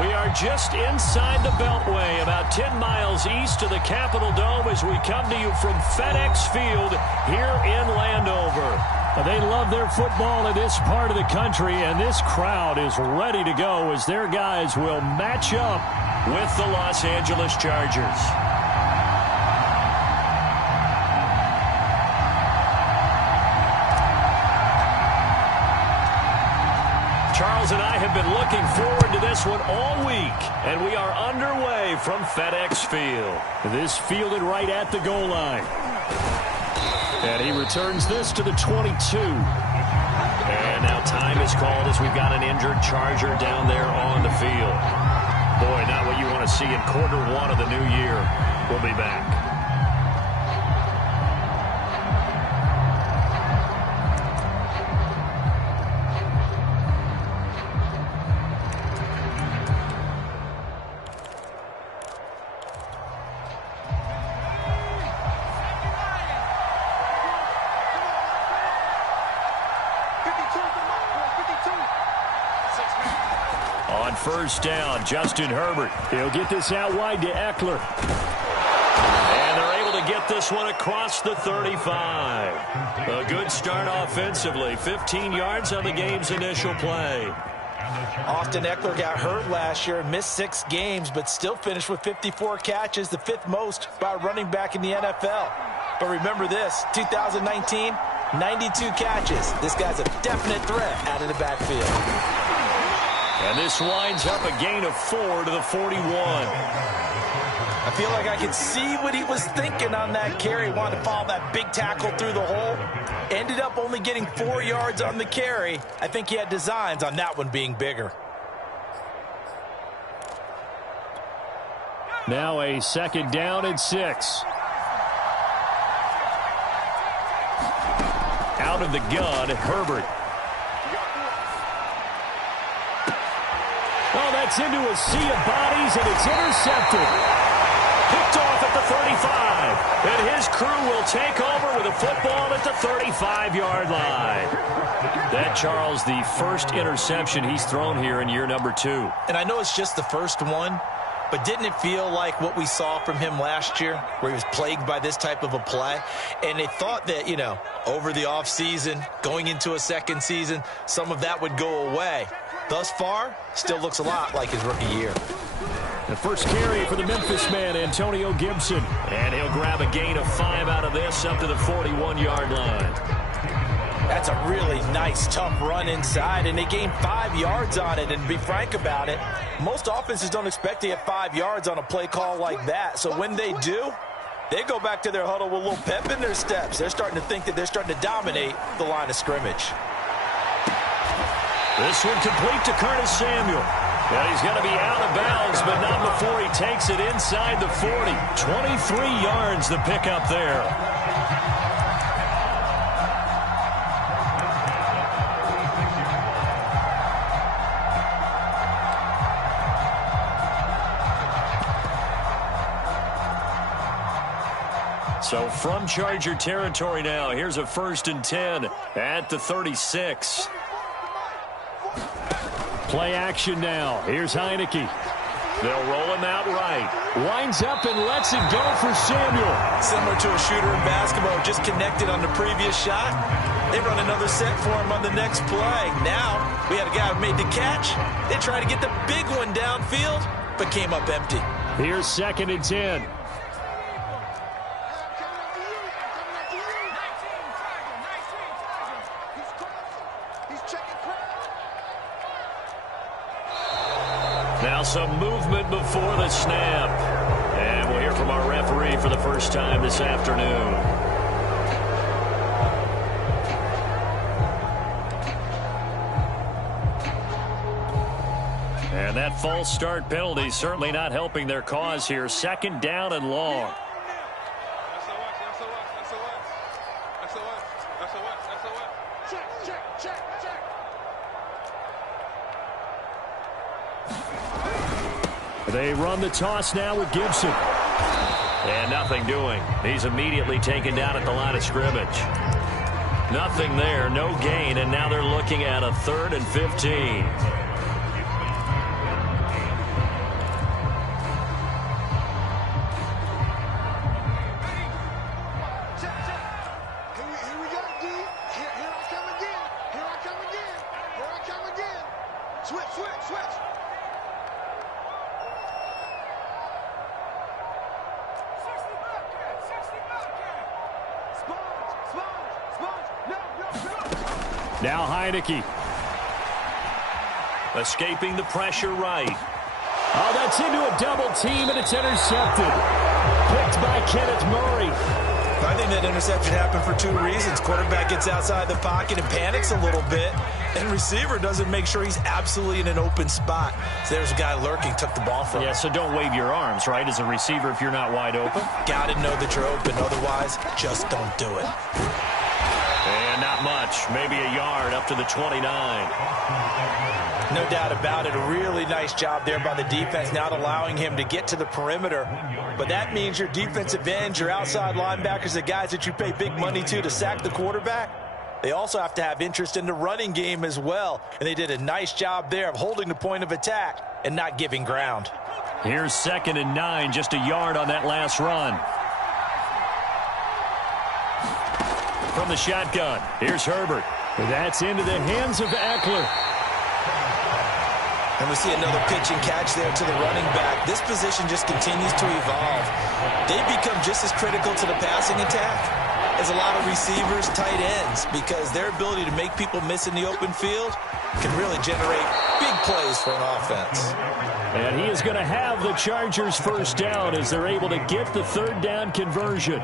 We are just inside the Beltway, about 10 miles east of the Capitol Dome as we come to you from FedEx Field here in Landover. They love their football in this part of the country, and this crowd is ready to go as their guys will match up with the Los Angeles Chargers. Charles and I have been looking forward to this one all week, and we are underway from FedEx Field. This fielded right at the goal line. And he returns this to the 22. And now time is called as we've got an injured Charger down there on the field. Boy, not what you want to see in quarter one of the new year. We'll be back. On first down, Justin Herbert. He'll get this out wide to Eckler. And they're able to get this one across the 35. A good start offensively. 15 yards on the game's initial play. Austin Eckler got hurt last year and missed 6 games, but still finished with 54 catches, the 5th most by a running back in the NFL. But remember this, 2019, 92 catches. This guy's a definite threat out of the backfield. And this winds up a gain of 4 to the 41. I feel like I could see what he was thinking on that carry. Wanted to follow that big tackle through the hole. Ended up only getting 4 yards on the carry. I think he had designs on that one being bigger. Now a second down and 6. Out of the gun, Herbert. Oh, that's into a sea of bodies, and it's intercepted. Picked off at the 35. And his crew will take over with a football at the 35-yard line. That, Charles, the first interception he's thrown here in year number 2. And I know it's just the first one, but didn't it feel like what we saw from him last year, where he was plagued by this type of a play? And they thought that, you know, over the offseason, going into a second season, some of that would go away. Thus far, still looks a lot like his rookie year. The first carry for the Memphis man, Antonio Gibson. And he'll grab a gain of 5 out of this up to the 41-yard line. That's a really nice, tough run inside, and they gained 5 yards on it. And to be frank about it, most offenses don't expect to get 5 yards on a play call like that. So when they do, they go back to their huddle with a little pep in their steps. They're starting to think that they're starting to dominate the line of scrimmage. This one complete to Curtis Samuel. And he's going to be out of bounds, but not before he takes it inside the 40. 23 yards the pickup there. So from Charger territory now, here's a 1st and 10 at the 36. Play action now. Here's Heineke. They'll roll him out right. Winds up and lets it go for Samuel. Similar to a shooter in basketball, just connected on the previous shot. They run another set for him on the next play. Now, we had a guy who made the catch. They tried to get the big one downfield, but came up empty. Here's 2nd and 10. Now some movement before the snap. And we'll hear from our referee for the first time this afternoon. And that false start penalty certainly not helping their cause here. 2nd down and long. They run the toss now with Gibson. And nothing doing. He's immediately taken down at the line of scrimmage. Nothing there, no gain, and now they're looking at a 3rd and 15. Now Heineke. Escaping the pressure right. Oh, that's into a double team, and it's intercepted. Picked by Kenneth Murray. I think that interception happened for two reasons. Quarterback gets outside the pocket and panics a little bit, and receiver doesn't make sure he's absolutely in an open spot. So there's a guy lurking, took the ball from him. Yeah, so don't wave your arms, right, as a receiver if you're not wide open. Got to know that you're open. Otherwise, just don't do it. And not much. Maybe a yard up to the 29. No doubt about it. A really nice job there by the defense, not allowing him to get to the perimeter. But that means your defensive ends, your outside linebackers, the guys that you pay big money to sack the quarterback, they also have to have interest in the running game as well. And they did a nice job there of holding the point of attack and not giving ground. Here's 2nd and 9, just a yard on that last run. From the shotgun, here's Herbert. That's into the hands of Eckler. And we see another pitch and catch there to the running back. This position just continues to evolve. They become just as critical to the passing attack as a lot of receivers, tight ends, because their ability to make people miss in the open field can really generate big plays for an offense. And he is going to have the Chargers first down as they're able to get the 3rd down conversion.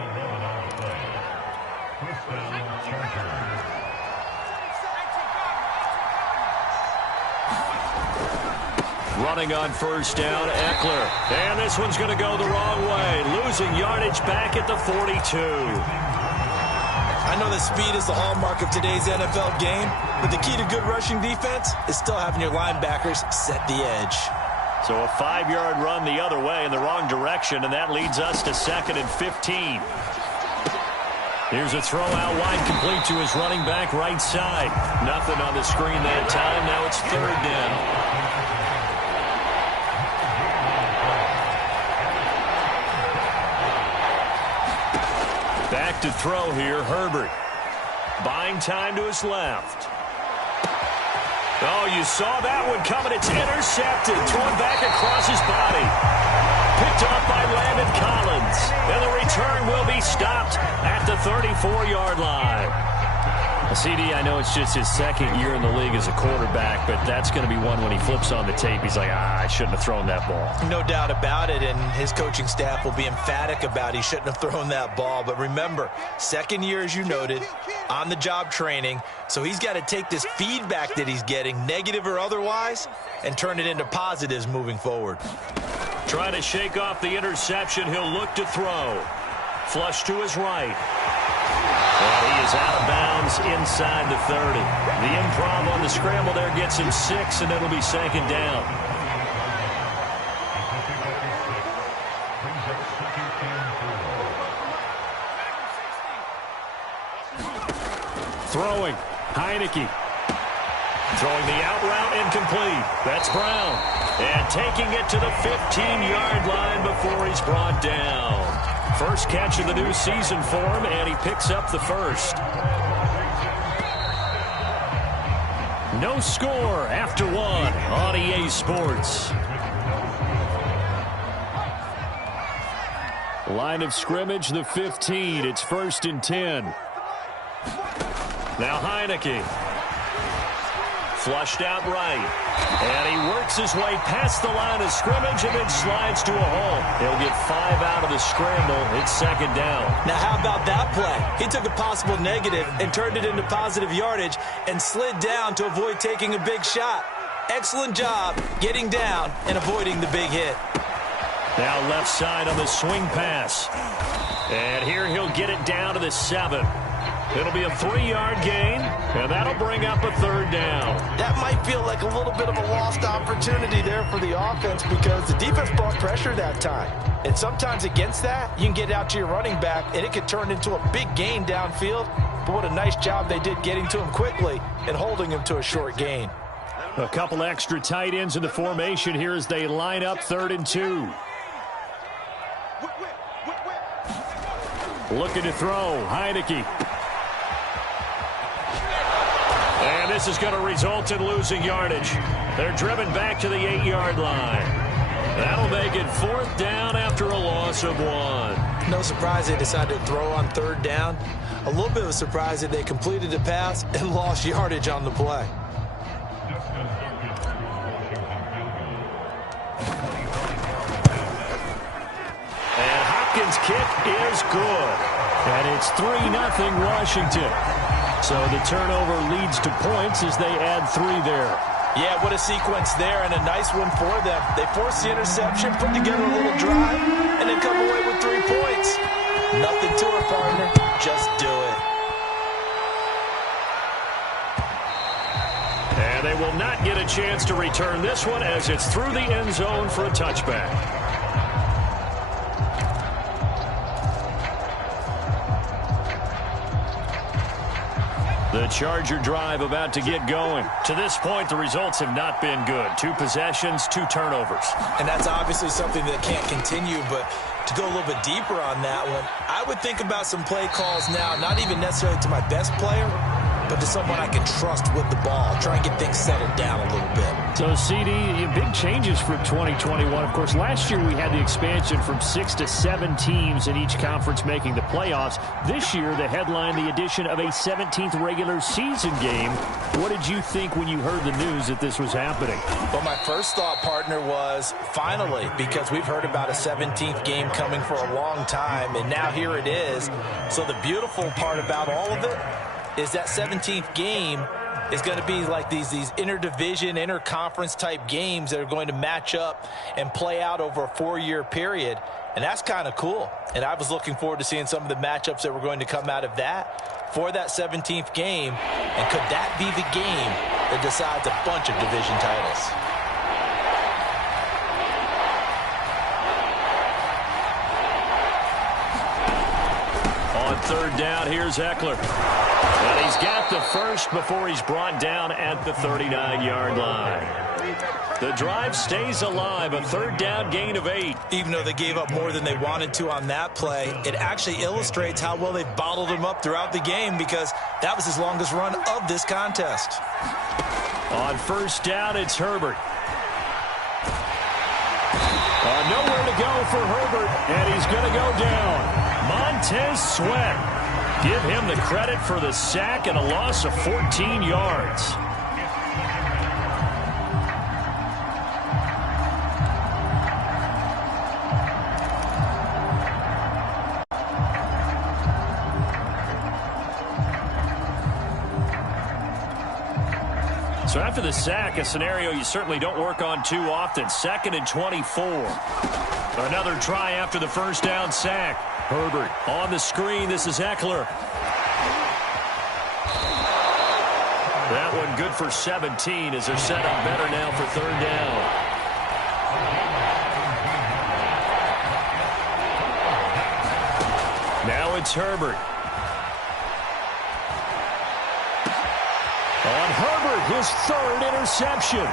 Running on 1st down, Eckler. And this one's going to go the wrong way. Losing yardage back at the 42. I know that speed is the hallmark of today's NFL game, but the key to good rushing defense is still having your linebackers set the edge. So a 5-yard run the other way in the wrong direction, and that leads us to 2nd and 15. Here's a throw out wide, complete to his running back right side. Nothing on the screen that time. Now it's 3rd down. Back to throw here, Herbert. Buying time to his left. Oh, you saw that one coming. It's intercepted. Thrown back across his body. Picked off by Landon Collins. And the return will be stopped at the 34-yard line. CD, I know it's just his 2nd year in the league as a quarterback, but that's going to be one when he flips on the tape. He's like, I shouldn't have thrown that ball. No doubt about it, and his coaching staff will be emphatic about he shouldn't have thrown that ball. But remember, 2nd year, as you noted, on-the-job training, so he's got to take this feedback that he's getting, negative or otherwise, and turn it into positives moving forward. Trying to shake off the interception. He'll look to throw. Flush to his right. Well, he is out of bounds inside the 30. The improv on the scramble there gets him 6, and it'll be 2nd down. Throwing. Heineke. Throwing the out route incomplete. That's Brown. And taking it to the 15-yard line before he's brought down. First catch of the new season for him, and he picks up the 1st. No score after 1 on EA Sports. Line of scrimmage, the 15. It's 1st and 10. Now Heineke. Flushed out right. And he works his way past the line of scrimmage and then slides to a hole. He'll get 5 out of the scramble. It's 2nd down. Now, how about that play? He took a possible negative and turned it into positive yardage and slid down to avoid taking a big shot. Excellent job getting down and avoiding the big hit. Now left side on the swing pass. And here he'll get it down to the 7. It'll be a 3-yard gain, and that'll bring up a 3rd down. That might feel like a little bit of a lost opportunity there for the offense because the defense brought pressure that time. And sometimes against that, you can get out to your running back, and it could turn into a big gain downfield. But what a nice job they did getting to him quickly and holding him to a short gain. A couple extra tight ends in the formation here as they line up 3rd and 2. Looking to throw, Heineke. And this is going to result in losing yardage. They're driven back to the 8-yard line. That'll make it 4th down after a loss of 1. No surprise they decided to throw on 3rd down. A little bit of a surprise that they completed the pass and lost yardage on the play. And Hopkins' kick is good. And it's 3-0 Washington. So the turnover leads to points as they add 3 there. Yeah, what a sequence there, and a nice one for them. They forced the interception, put together a little drive, and then come away with 3 points. Nothing to it, partner. Just do it. And they will not get a chance to return this one as it's through the end zone for a touchback. The Charger drive about to get going. To this point, the results have not been good. 2 possessions, 2 turnovers. And that's obviously something that can't continue, but to go a little bit deeper on that one, I would think about some play calls now, not even necessarily to my best player, but to someone I can trust with the ball. Try and get things settled down a little bit. So, CD, big changes for 2021. Of course, last year we had the expansion from 6 to 7 teams in each conference making the playoffs. This year, the headline, the addition of a 17th regular season game. What did you think when you heard the news that this was happening? Well, my first thought, partner, was finally, because we've heard about a 17th game coming for a long time, and now here it is. So the beautiful part about all of it is that 17th game is going to be like these interdivision, interconference type games that are going to match up and play out over a 4-year period. And that's kind of cool. And I was looking forward to seeing some of the matchups that were going to come out of that for that 17th game. And could that be the game that decides a bunch of division titles? On 3rd down, here's Eckler. And he's got the first before he's brought down at the 39-yard line. The drive stays alive, a 3rd down gain of 8. Even though they gave up more than they wanted to on that play, it actually illustrates how well they've bottled him up throughout the game, because that was his longest run of this contest. On 1st down, it's Herbert. Nowhere to go for Herbert, and he's going to go down. Montez Sweat. Give him the credit for the sack and a loss of 14 yards. So after the sack, a scenario you certainly don't work on too often. 2nd and 24. Another try after the 1st down sack. Herbert on the screen. This is Eckler. That one good for 17 as they're set up better now for 3rd down. Now it's Herbert. On Herbert, his 3rd interception.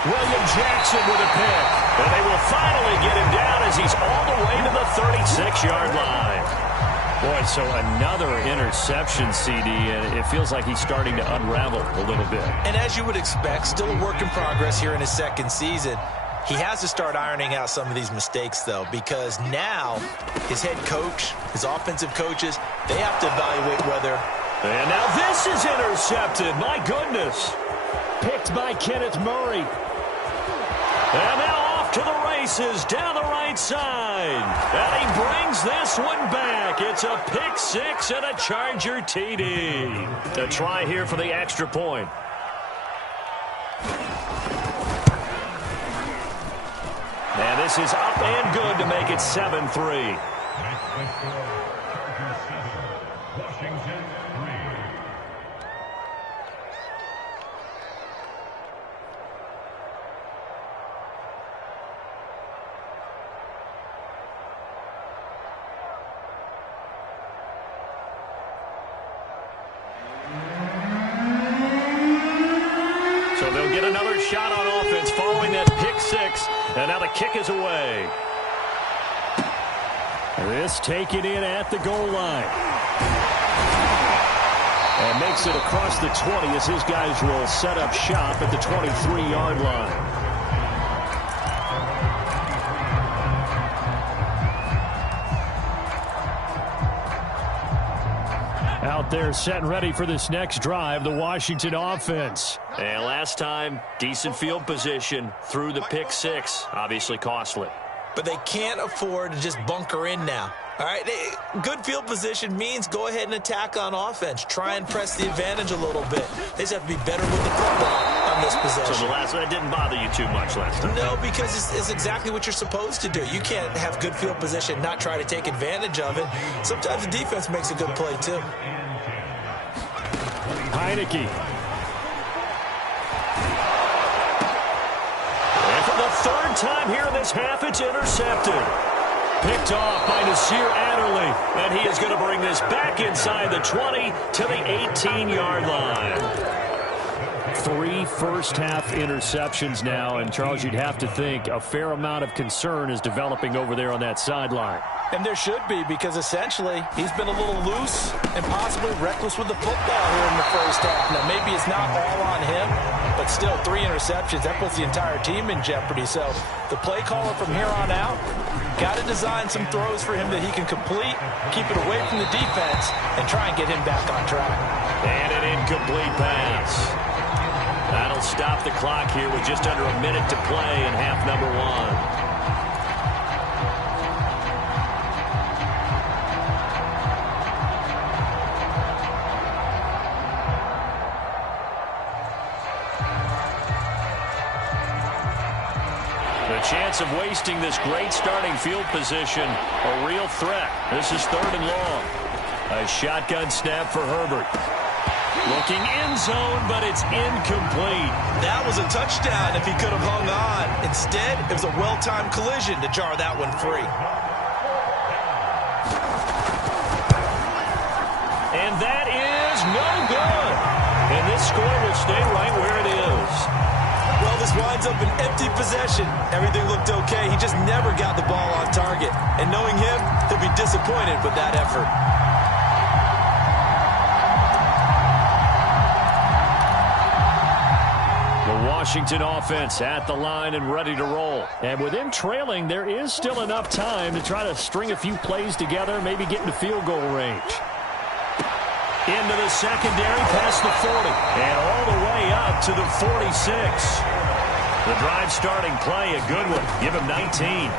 William Jackson with a pick. And they will finally get him down as he's all the way to the 36-yard line. Boy, so another interception, CD, and it feels like he's starting to unravel a little bit. And as you would expect, still a work in progress here in his 2nd season. He has to start ironing out some of these mistakes, though, because now his head coach, his offensive coaches, they have to evaluate whether... And now this is intercepted. My goodness. Picked by Kenneth Murray. And now off to the races down the right side. And he brings this one back. It's a pick 6 and a Charger TD. A try here for the extra point. And this is up and good to make it 7-3. So they'll get another shot on offense following that pick 6. And now the kick is away. This taken in at the goal line. And makes it across the 20 as his guys will set up shop at the 23-yard line. out there set and ready for this next drive, the Washington offense. And last time, decent field position through the pick six. Obviously costly. But they can't afford to just bunker in now. All right, good field position means go ahead and attack on offense. Try and press the advantage a little bit. They just have to be better with the football on this possession. So the last one didn't bother you too much last time? No, because it's exactly what you're supposed to do. You can't have good field position, not try to take advantage of it. Sometimes the defense makes a good play, too. Heineke. And for the third time here in this half, it's intercepted. Picked off by Nasir Adderley, and he is going to bring this back inside the 20 to the 18-yard line. 3 first-half interceptions now, and Charles, you'd have to think a fair amount of concern is developing over there on that sideline. And there should be, because essentially he's been a little loose and possibly reckless with the football here in the first half. Now, maybe it's not all on him, but still 3 interceptions. That puts the entire team in jeopardy. So the play caller from here on out got to design some throws for him that he can complete, keep it away from the defense, and try and get him back on track. And an incomplete pass. That'll stop the clock here with just under a minute to play in half number 1. Chance of wasting this great starting field position, a real threat. This is 3rd and long. A shotgun snap for Herbert. Looking end zone, but it's incomplete. That was a touchdown if he could have hung on. Instead, it was a well-timed collision to jar that one free. And that is no good. And this score will stay right where it is. Well, this winds up an empty possession. Everything looked okay. He just never got the ball on target. And knowing him, he'll be disappointed with that effort. The Washington offense at the line and ready to roll. And with them trailing, there is still enough time to try to string a few plays together, maybe get into field goal range. Into the secondary, past the 40, and all the way up to the 46. The drive starting play, a good one. Give him 19.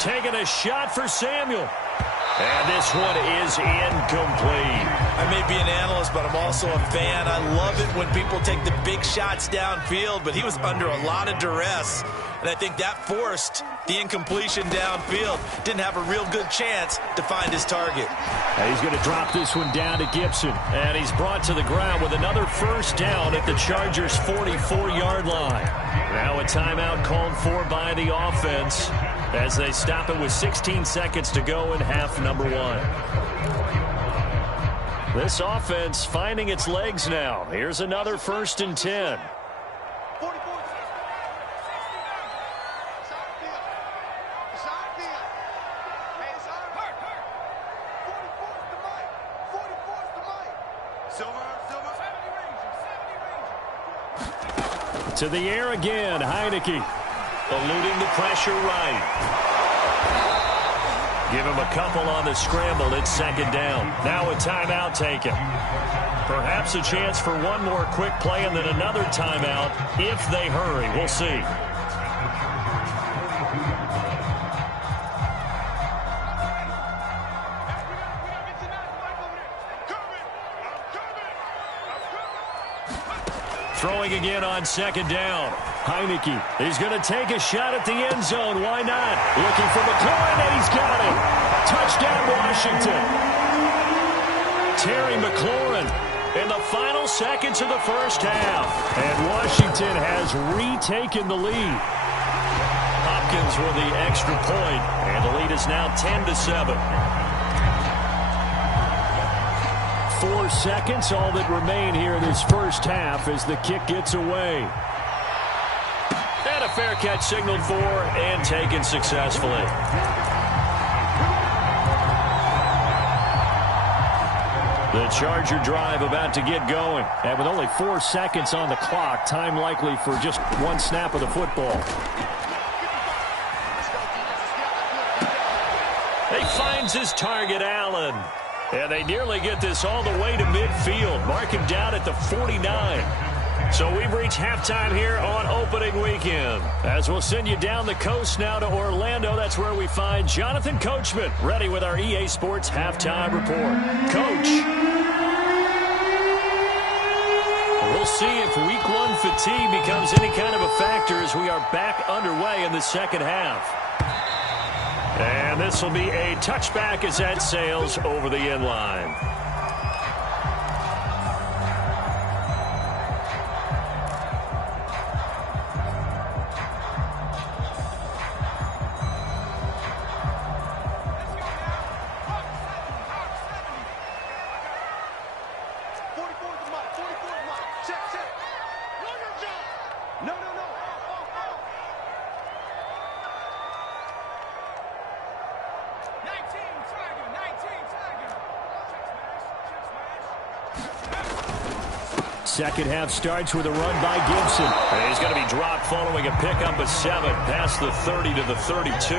Taking a shot for Samuel. And this one is incomplete. I may be an analyst, but I'm also a fan. I love it when people take the big shots downfield, but he was under a lot of duress. And I think that forced the incompletion downfield. Didn't have a real good chance to find his target. And he's going to drop this one down to Gibson. And he's brought to the ground with another first down at the Chargers' 44-yard line. Now a timeout called for by the offense as they stop it with 16 seconds to go in half number 1. This offense finding its legs now. Here's another 1st and 10. To the air again, Heineke. Eluding the pressure right. Give him a couple on the scramble. It's 2nd down. Now a timeout taken. Perhaps a chance for one more quick play and then another timeout if they hurry. We'll see. Throwing again on 2nd down. Heineke, he's going to take a shot at the end zone. Why not? Looking for McLaurin, and he's got it. Touchdown, Washington. Terry McLaurin in the final seconds of the first half. And Washington has retaken the lead. Hopkins with the extra point, and the lead is now 10-7. 4 seconds, all that remain here in this first half as the kick gets away. And a fair catch signaled for and taken successfully. The Charger drive about to get going. And with only 4 seconds on the clock, time likely for just one snap of the football. He finds his target, Allen. And they nearly get this all the way to midfield. Mark him down at the 49. So we've reached halftime here on opening weekend. As we'll send you down the coast now to Orlando, that's where we find Jonathan Coachman, ready with our EA Sports halftime report. Coach. We'll see if week one fatigue becomes any kind of a factor as we are back underway in the second half. And this will be a touchback as that sails over the end line. Second half starts with a run by Gibson. And he's going to be dropped following a pickup of 7 past the 30 to the 32.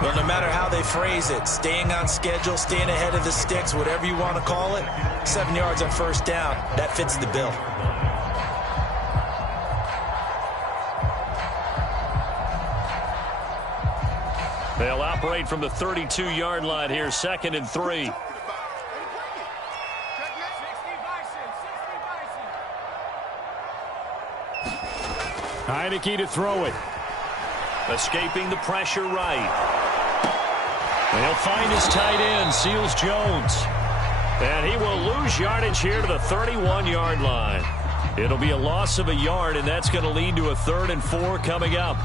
Well, no matter how they phrase it, staying on schedule, staying ahead of the sticks, whatever you want to call it, 7 yards on first down, that fits the bill. They'll operate from the 32-yard line here, 2nd and 3. Heineke to throw it. Escaping the pressure right. They'll find his tight end, Seals Jones. And he will lose yardage here to the 31-yard line. It'll be a loss of a yard, and that's going to lead to a 3rd and 4 coming up.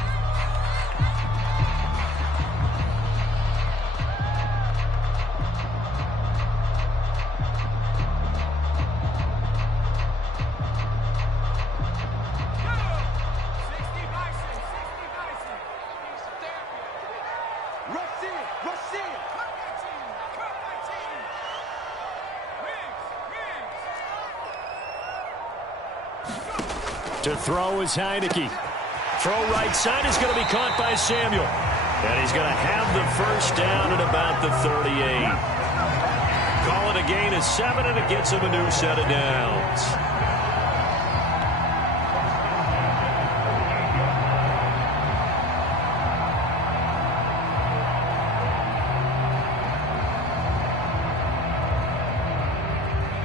To throw is Heineke. Throw right side is going to be caught by Samuel. And he's going to have the first down at about the 38. Call it a gain of 7, and it gets him a new set of downs.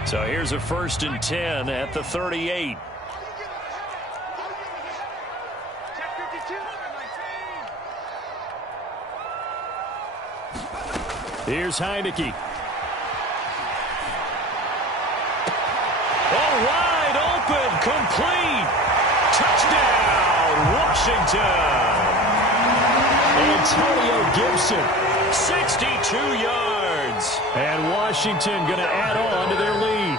So here's a 1st and 10 at the 38. Here's Heineke. Oh, wide open, complete. Touchdown, Washington. Antonio Gibson, 62 yards. And Washington going to add on to their lead.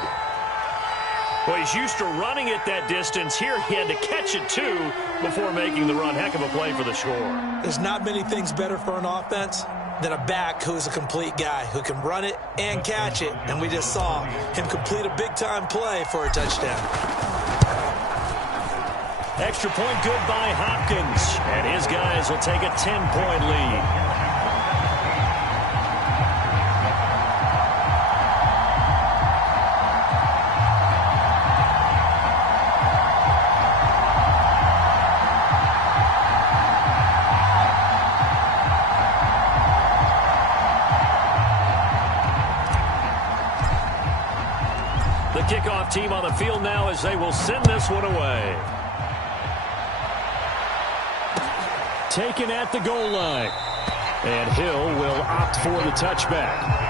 Well, he's used to running it that distance. Here he had to catch it, too, before making the run. Heck of a play for the score. There's not many things better for an offense than a back who is a complete guy who can run it and catch it. And we just saw him complete a big-time play for a touchdown. Extra point good by Hopkins. And his guys will take a 10-point lead. Kickoff team on the field now as they will send this one away. Taken at the goal line. And Hill will opt for the touchback.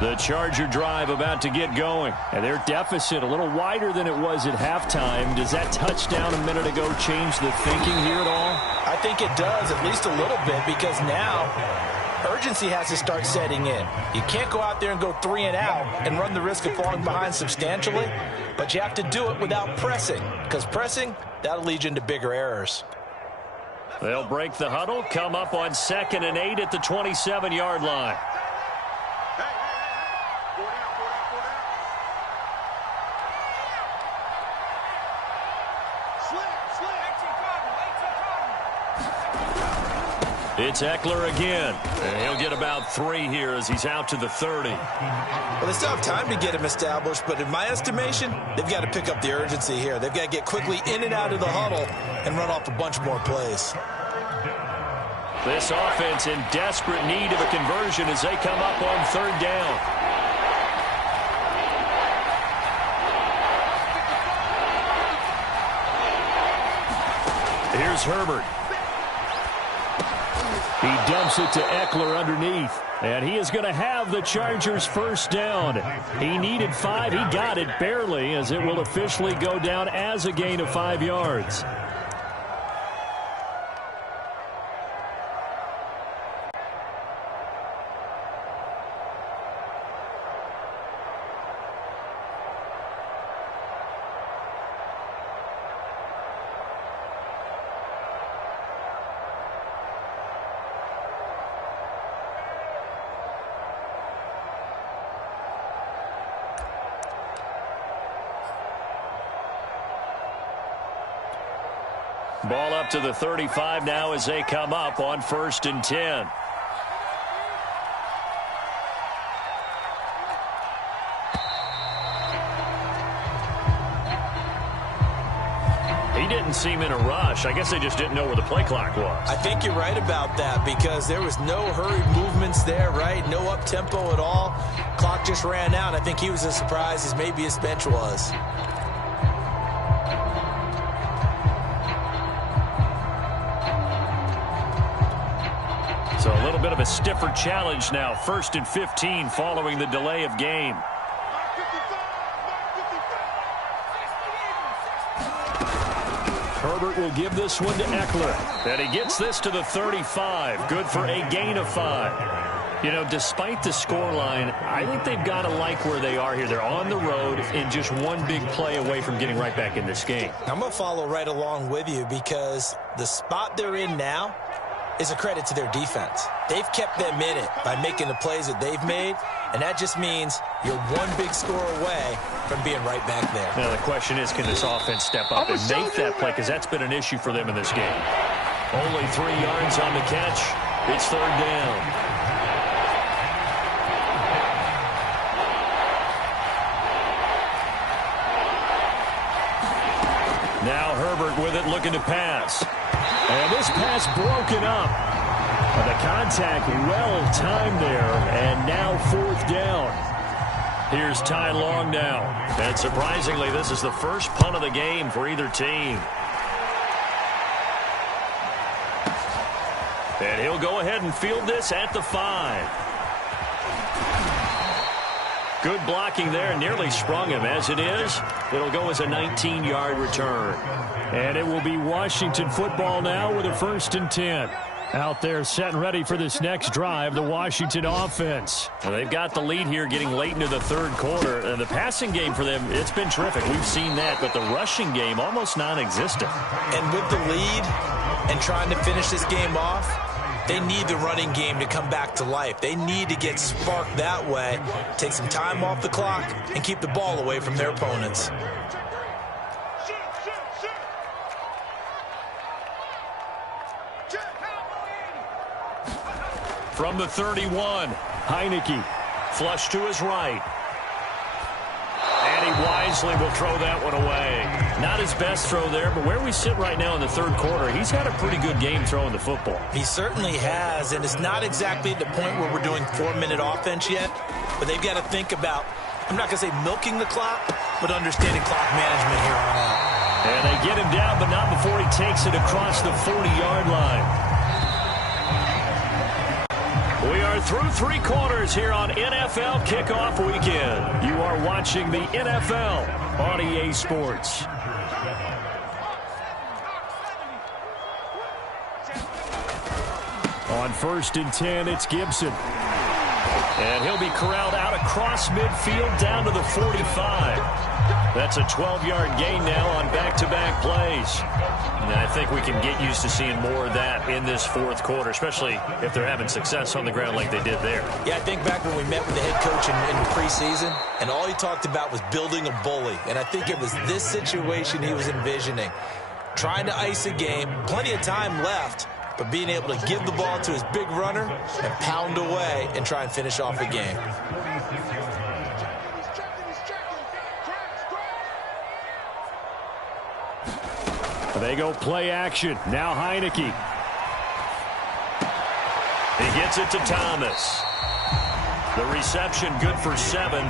The Charger drive about to get going. And their deficit a little wider than it was at halftime. Does that touchdown a minute ago change the thinking here at all? I think it does, at least a little bit, because now urgency has to start setting in. You can't go out there and go 3 and out and run the risk of falling behind substantially, but you have to do it without pressing, because pressing, that'll lead you into bigger errors. They'll break the huddle, come up on 2nd and 8 at the 27-yard line. It's Eckler again. And he'll get about 3 here as he's out to the 30. Well, they still have time to get him established, but in my estimation, they've got to pick up the urgency here. They've got to get quickly in and out of the huddle and run off a bunch more plays. This offense in desperate need of a conversion as they come up on 3rd down. Here's Herbert. He dumps it to Eckler underneath. And he is going to have the Chargers' 1st down. He needed 5. He got it barely, as it will officially go down as a gain of 5 yards. Ball up to the 35 now as they come up on 1st and 10. He didn't seem in a rush. I guess they just didn't know where the play clock was. I think you're right about that because there was no hurried movements there, right? No up-tempo at all. Clock just ran out. I think he was as surprised as maybe his bench was. So a little bit of a stiffer challenge now. 1st and 15 following the delay of game. Herbert will give this one to Eckler. And he gets this to the 35. Good for a gain of 5. You know, despite the scoreline, I think they've got to like where they are here. They're on the road and just one big play away from getting right back in this game. I'm going to follow right along with you because the spot they're in now is a credit to their defense. They've kept them in it by making the plays that they've made, and that just means you're one big score away from being right back there. Now, the question is, can this offense step up and make that play? Because that's been an issue for them in this game. Only 3 yards on the catch. It's 3rd down. Now Herbert with it, looking to pass. And this pass broken up. The contact well timed there, and now 4th down. Here's Ty Long now. And surprisingly, this is the first punt of the game for either team. And he'll go ahead and field this at the 5. Good blocking there, nearly sprung him. As it is, it'll go as a 19-yard return. And it will be Washington football now with a 1st and 10. Out there set and ready for this next drive, the Washington offense. Well, they've got the lead here getting late into the 3rd quarter. And the passing game for them, it's been terrific. We've seen that, but the rushing game almost non-existent. And with the lead and trying to finish this game off, they need the running game to come back to life. They need to get sparked that way, take some time off the clock, and keep the ball away from their opponents. From the 31, Heineke, flush to his right. And he wisely will throw that one away. Not his best throw there, but where we sit right now in the 3rd quarter, he's had a pretty good game throwing the football. He certainly has, and it's not exactly at the point where we're doing 4-minute offense yet, but they've got to think about, I'm not going to say milking the clock, but understanding clock management here on out. And they get him down, but not before he takes it across the 40-yard line. We are through 3 quarters here on NFL Kickoff Weekend. You are watching the NFL on EA Sports. On 1st and 10, it's Gibson. And he'll be corralled out across midfield down to the 45. That's a 12-yard gain now on back-to-back plays. And I think we can get used to seeing more of that in this 4th quarter, especially if they're having success on the ground like they did there. Yeah, I think back when we met with the head coach in the preseason, and all he talked about was building a bully. And I think it was this situation he was envisioning. Trying to ice a game, plenty of time left, but being able to give the ball to his big runner and pound away and try and finish off a game. They go play action. Now Heineke. He gets it to Thomas. The reception good for 7.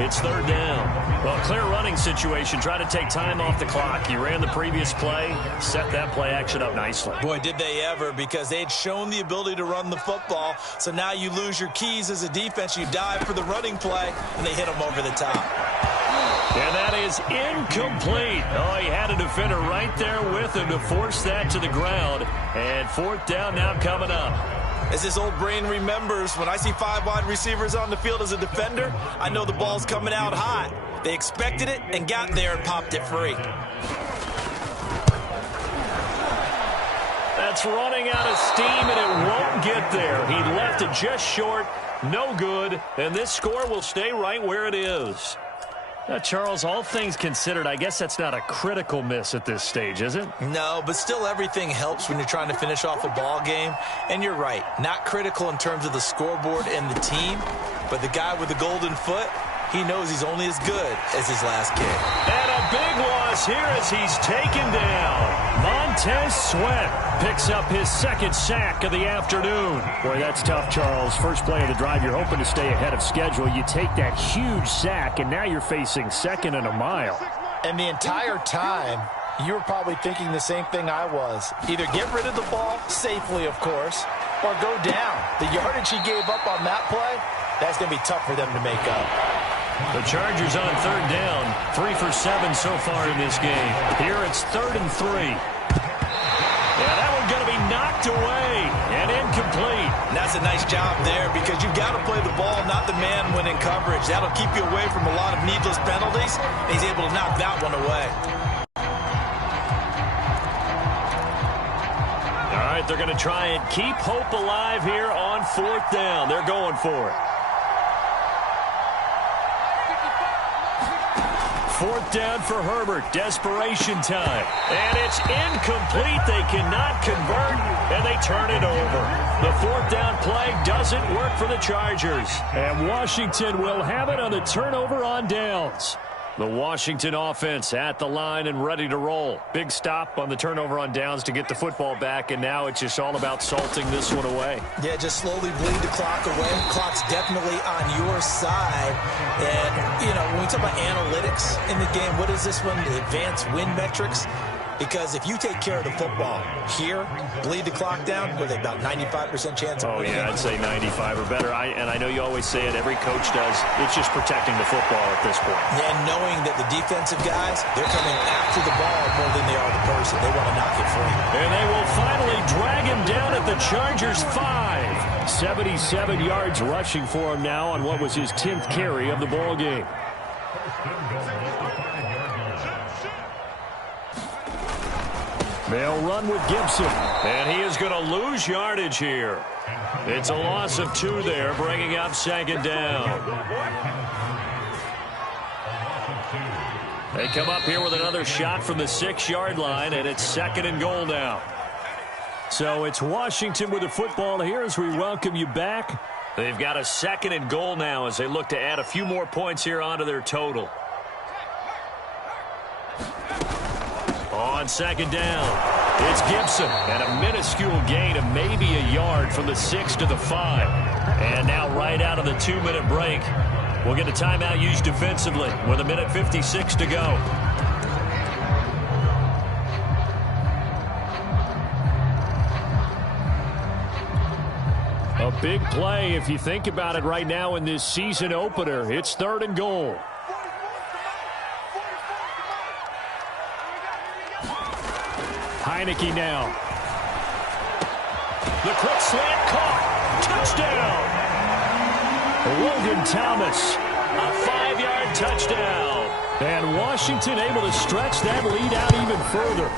It's 3rd down. Well, clear running situation. Try to take time off the clock. He ran the previous play, set that play action up nicely. Boy, did they ever, because they had shown the ability to run the football. So now you lose your keys as a defense. You dive for the running play, and they hit him over the top. And that is incomplete. Oh, he had a defender right there with him to force that to the ground. And 4th down now coming up. As this old brain remembers, when I see 5 wide receivers on the field as a defender, I know the ball's coming out hot. They expected it and got there and popped it free. That's running out of steam, and it won't get there. He left it just short, no good, and this score will stay right where it is. Now, Charles, all things considered, I guess that's not a critical miss at this stage, is it? No, but still everything helps when you're trying to finish off a ball game. And you're right, not critical in terms of the scoreboard and the team, but the guy with the golden foot, he knows he's only as good as his last kick. And a big loss here as he's taken down. Montez Sweat picks up his 2nd sack of the afternoon. Boy, that's tough, Charles. First play of the drive, you're hoping to stay ahead of schedule. You take that huge sack, and now you're facing 2nd and a mile. And the entire time, you were probably thinking the same thing I was. Either get rid of the ball, safely, of course, or go down. The yardage he gave up on that play, that's going to be tough for them to make up. The Chargers on 3rd down. 3 for 7 so far in this game. Here it's 3rd and 3. Yeah, that one's going to be knocked away and incomplete. And that's a nice job there, because you've got to play the ball, not the man when in coverage. That'll keep you away from a lot of needless penalties. He's able to knock that one away. All right, they're going to try and keep hope alive here on 4th down. They're going for it. 4th down for Herbert. Desperation time. And it's incomplete. They cannot convert, and they turn it over. The 4th down play doesn't work for the Chargers. And Washington will have it on the turnover on downs. The Washington offense at the line and ready to roll. Big stop on the turnover on downs to get the football back, and now it's just all about salting this one away. Yeah, just slowly bleed the clock away. Clock's definitely on your side. And, you know, when we talk about analytics in the game, what is this one? The advanced win metrics? Because if you take care of the football here, bleed the clock down, with about 95% chance of winning. Oh, yeah, I'd say 95 or better. And I know you always say it, every coach does. It's just protecting the football at this point. Yeah, and knowing that the defensive guys, they're coming after the ball more than they are the person. They want to knock it free. And they will finally drag him down at the Chargers' 5. 77 yards rushing for him now on what was his 10th carry of the ball game. They'll run with Gibson, and he is going to lose yardage here. It's a loss of 2 there, bringing up 2nd down. They come up here with another shot from the 6-yard line, and it's 2nd and goal now. So it's Washington with the football here as we welcome you back. They've got a 2nd and goal now as they look to add a few more points here onto their total. On 2nd down, it's Gibson, and a minuscule gain of maybe a yard from the 6 to the 5. And now right out of the 2-minute break, we'll get a timeout used defensively with 1:56 to go. A big play if you think about it right now in this season opener. It's 3rd and goal. Heineke now. The quick slant caught. Touchdown. Logan Thomas. A 5-yard touchdown. And Washington able to stretch that lead out even further.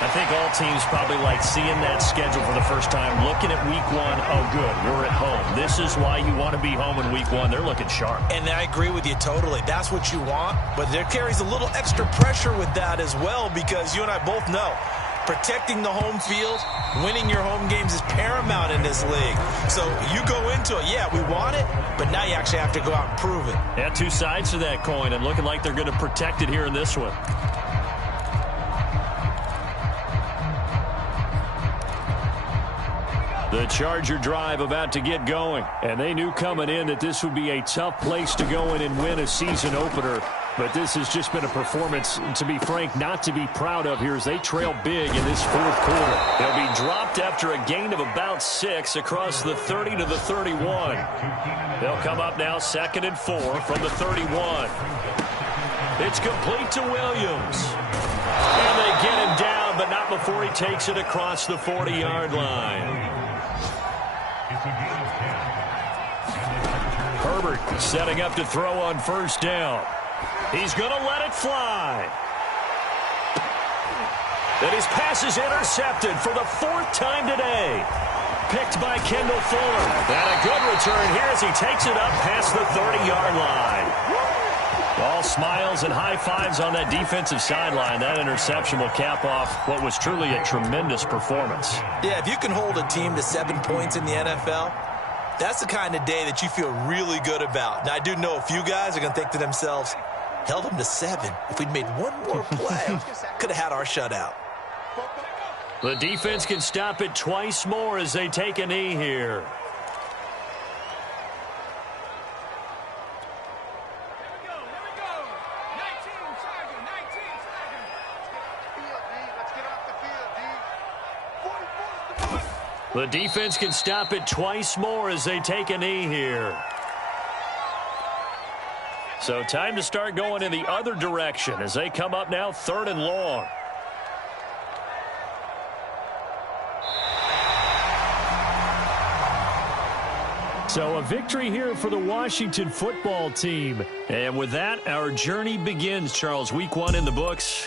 I think all teams probably like seeing that schedule for the first time, looking at week 1. Oh, good, we're at home. This is why you want to be home in week 1. They're looking sharp. And I agree with you totally. That's what you want. But there carries a little extra pressure with that as well, because you and I both know Protecting the home field, winning your home games is paramount in this league. So you go into it, yeah, we want it, but now you actually have to go out and prove it. Yeah, two sides to that coin, and looking like they're going to protect it here in this one. The Charger drive about to get going, and they knew coming in that this would be a tough place to go in and win a season opener. But this has just been a performance, to be frank, not to be proud of here as they trail big in this fourth quarter. They'll be dropped after a gain of about 6 across the 30 to the 31. They'll come up now 2nd and 4 from the 31. It's complete to Williams. And they get him down, but not before he takes it across the 40-yard line. Herbert setting up to throw on first down. He's going to let it fly. And his pass is intercepted for the 4th time today. Picked by Kendall Fuller. And a good return here as he takes it up past the 30-yard line. All smiles and high fives on that defensive sideline. That interception will cap off what was truly a tremendous performance. Yeah, if you can hold a team to 7 points in the NFL, that's the kind of day that you feel really good about. Now, I do know a few guys are going to think to themselves, held them to 7. If we'd made one more play, could have had our shutout. The defense can stop it twice more as they take a knee here. The defense can stop it twice more as they take a knee here. So time to start going in the other direction as they come up now 3rd and long. So a victory here for the Washington football team. And with that, our journey begins, Charles. Week 1 in the books.